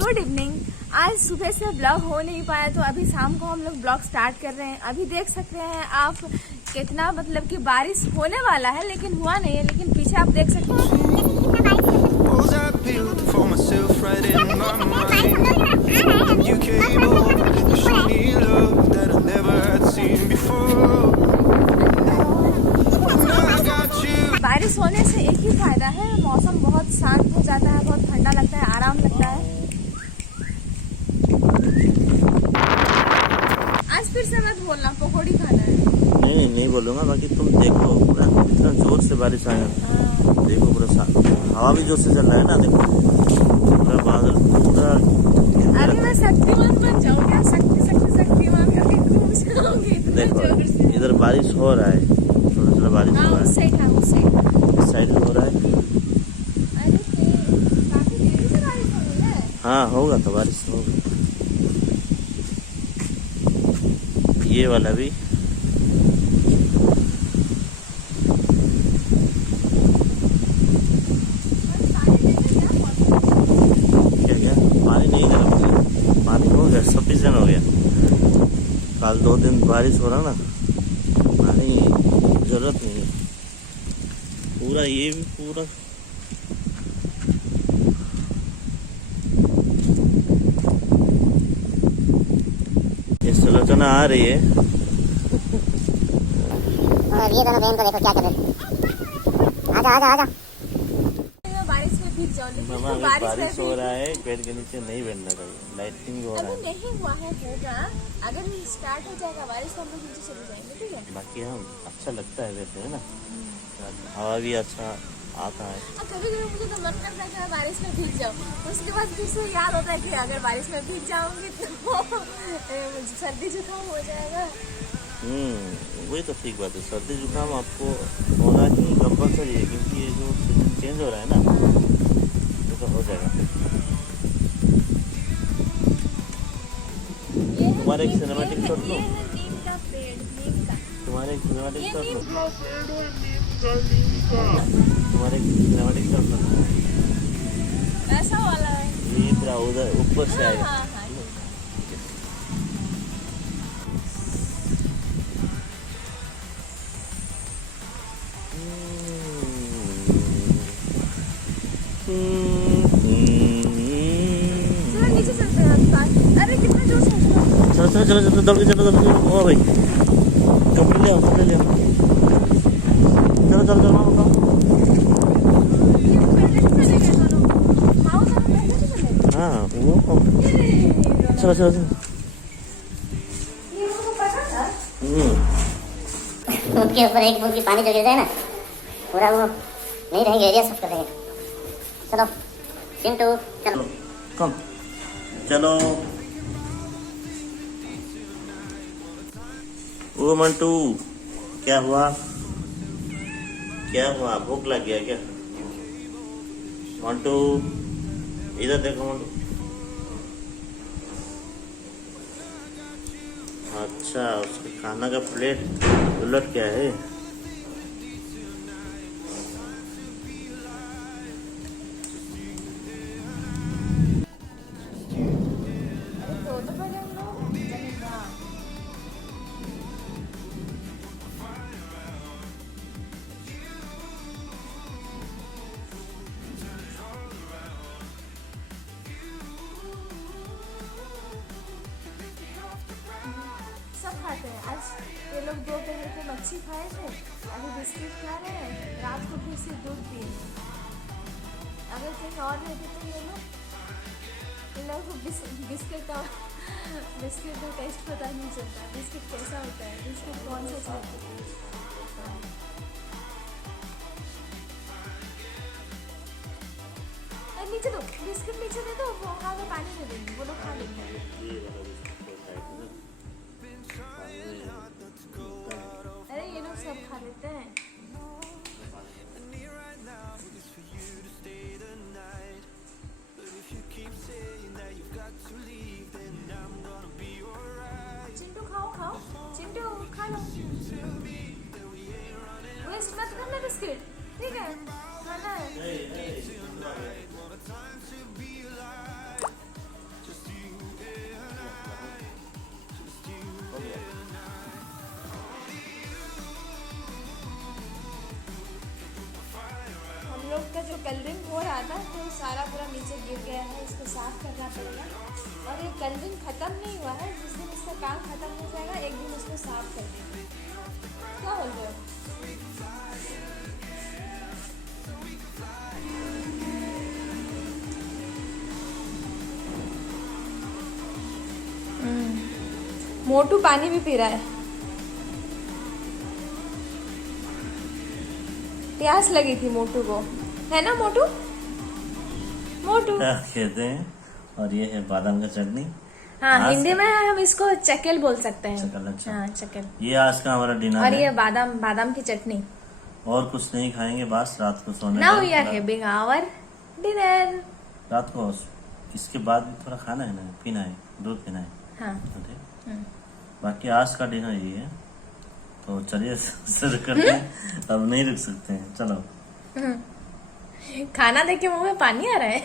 Good evening. आज सुबह से ब्लॉग हो नहीं पाया तो अभी शाम को हम लोग ब्लॉग स्टार्ट कर रहे हैं। अभी देख सकते हैं आप कितना मतलब कि बारिश होने वाला है लेकिन हुआ नहीं है। लेकिन पीछे आप देख सकते हैं बारिश होने से एक ही फायदा है, मौसम बहुत शांत हो जाता है, बहुत ठंडा लगता है, आराम लगता है। आज फिर से मत बोलना पकौड़ी खाना है। नहीं बोलूंगा। बाकी तुम देखो पूरा इतना जोर से बारिश आया। देखो पूरा हवा भी जोर से चल रहा है ना। देखो पूरा बादल पूरा। अरे मैं शक्तिमान बन जाऊंगी, शक्तिमान करके घूम जाऊंगी। देखो इधर बारिश हो रहा है, थोड़ा थोड़ा बारिश हो रहा है। इस साइड हो रहा है। अरे काफी देर से बारिश हो रही है। हाँ होगा तो बारिश होगा। ये वाला भी क्या पानी नहीं लगा। पानी हो गया, सफिशिएंट हो गया। कल 2 दिन बारिश हो रहा ना, पानी जरूरत नहीं है। पूरा ये भी पूरा ये सुलोचना आ रही है और ये दोनों बहन को देखो क्या कर रहे हैं। आजा बारिश में भीग जाओ। मामा बारिश हो रहा है, पेड़ के नीचे नहीं बैठना चाहिए। लाइटिंग हो रहा है। अभी नहीं हुआ है, होगा। अगर स्टार्ट हो जाएगा बारिश तो हम लोग नीचे चले जाएंगे, ठीक है। बाकी हम अच्छा लगता है वैसे, है ना। हवा भी अच्छा आता है। कभी कभी मुझे तो मन करता है कि मैं बारिश में भीग जाऊँ। उसके बाद फिर से याद होता है कि अगर बारिश में भीग जाऊंगी तो मुझे सर्दी जुकाम हो जाएगा। वही तो ठीक बात है। सर्दी जुकाम आपको होना ही कंपलसरी है, क्योंकि ये जो सीजन चेंज हो रहा है ना, ये तो हो जाएगा। तुम्हारे एक सिनेमैटिक शॉट लो। तुम्हारे एक सिनेमैटिक शॉट लो। तुम्हारे एक सिनेमैटिक शॉट लो। ऐसा वाला है ये पूरा उधर ऊपर से आएगा। हाँ। नीचे चलते हैं। अरे कितना जोर से चलो दौड़ के चलो। ओ भाई कपड़े ले चलो हाँ वो चलो उनके ऊपर एक बूंद भी पानी जो गिर जाए ना, पूरा वो नहीं रहेंगे, एरिया साफ कर देंगे। चलो चिंटू चलो कम चलो। ओ मंटू क्या हुआ? भूख लग गया क्या? मंटू इधर देखो मंटू। अच्छा उसके खाना का प्लेट उलट क्या है? खाते हैं। आज ये लोग दोपहर को मच्छी खाए थे, अभी बिस्किट खा रहे हैं, रात को फिर से दूध पिए। अगर कहीं और रहते तो ये लोग को बिस्किट का टेस्ट पता नहीं चलता। बिस्किट कैसा होता है, बिस्किट कौन सा चलता है। नीचे दो बिस्किट, नीचे दे दो, वो खा के पानी दे देंगे, वो लोग खा लेंगे। अरे ये लोग सब खा लेते हैं। चिंटू खाओ चिंटू खा लो, वेस्ट मत करना बिस्किट, ठीक है। खाना है। हम लोग का जो कलरिंग हो रहा था तो सारा पूरा नीचे गिर गया है, इसको साफ करना पड़ेगा। और ये कलरिंग ख़त्म नहीं हुआ है, जिस दिन इसका काम ख़त्म हो जाएगा एक दिन इसको साफ कर देंगे। क्या बोल रहे हो? मोटू पानी भी पी रहा है, प्यास लगी थी मोटू को, है ना मोटू? मोटू क्या कहते हैं। और ये है बादाम का चटनी। हाँ, आज हिंदी में हम इसको चकेल बोल सकते हैं। चकेल, अच्छा। हाँ, चकेल। ये आज का हमारा डिनर और है। ये बादाम की चटनी। और कुछ नहीं खाएंगे, बस रात को सोने नाउ का we are having our dinner. रात को इसके बाद भी थोड़ा खाना है ना, पीना है, दूध पीना है। हाँ। ठीक। बाकी आज का डिनर ये है, तो चलिए शुरू करते हैं। अब नहीं रुक सकते हैं, चलो। खाना देख के मुंह में पानी आ रहा है।